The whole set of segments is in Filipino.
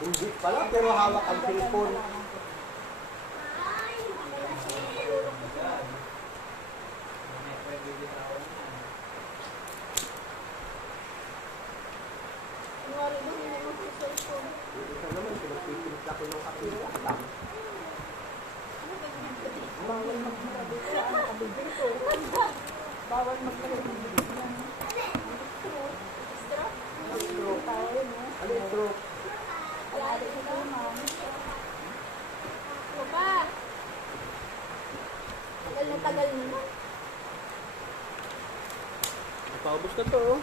Hindi pala, pero hawak ang cellphone. Ito naman, pinagpipilit ako ng kapila. Bawal magmarabi ko ang kabibig ko. Bawal magmarabi ko. Stroke. Tayo, no? Ano yung stroke? Alali ko tayo, ma'am. Papa! Tagal na tagal na. Paubos na to, oh.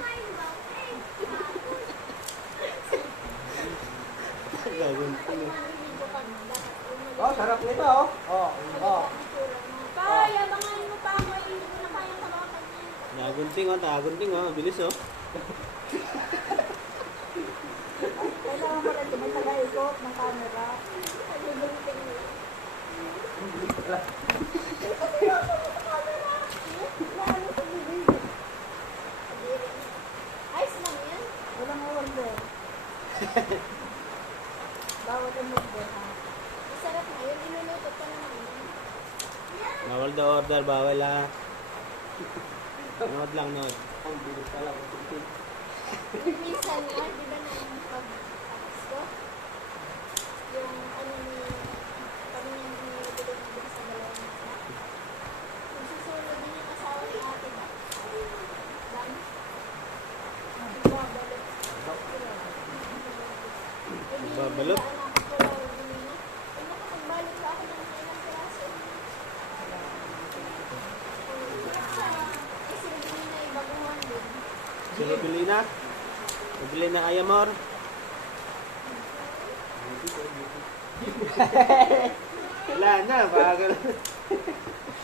Gagawin ko na. Oh, sarap nito, oh. Oh, oh. Pa, yabangan mo pa ako. Hindi ko na kayang tawakan niya. Nagunting, oh. Bilis, oh. Kailangan mo lang may taga-ikot ng camera. Nagbibinting mo. Ayos lang yan. Walang order. Bawal ang order, ha? Masarap na yun. Inuluto pa naman yun. Bawal daw order, bawal, ah. Nood lang, nood. Ang bilis ka lang. Minsan nga, di ba nung pag-tapos ko? Yung ano ni kami nang binibili natin sa dalawang isa. Kung susunod din yung asawa ni ate ba? Dan? Babalot. Babalot? Anak ko lang bumili. Ay, nakapagbalot pa ako ng ilang piraso. Eh, sila din na ibaguhan din. Sino bili na? Bili na Ayamor. Wala na, bagal.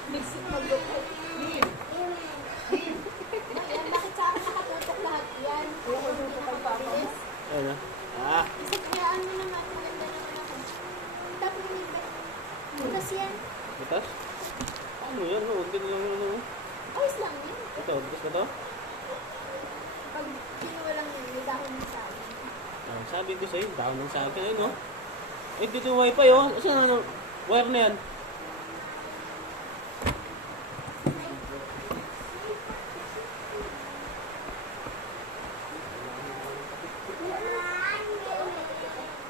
Mixing mag-luto. Yan, bakit sa akin nakatutok lahat yan? Hindi nakapabilis. Ano? Ah, Isabayaan mo naman, maganda naman ako. Tapos yung iba. Bukas yan. butas? Ano yan? No, huwag din lang yun. Ano? Ayos lang yan. Ito, butas na to? Pag kinuha lang yun, may dahon mo sa akin. Ah, sabi ko sa'yo, down ng sa akin. Ayun, no? Eh, dito yung wifi, oh. Saan ano? Wire na yan.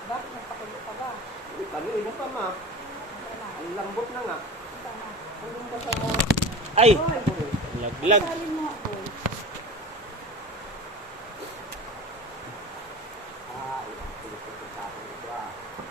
Bakit nagpakulo ka ba? Kanina pa, ma. Ang lambot na nga. Anong ba sa... Ay! Laglag. Salin mo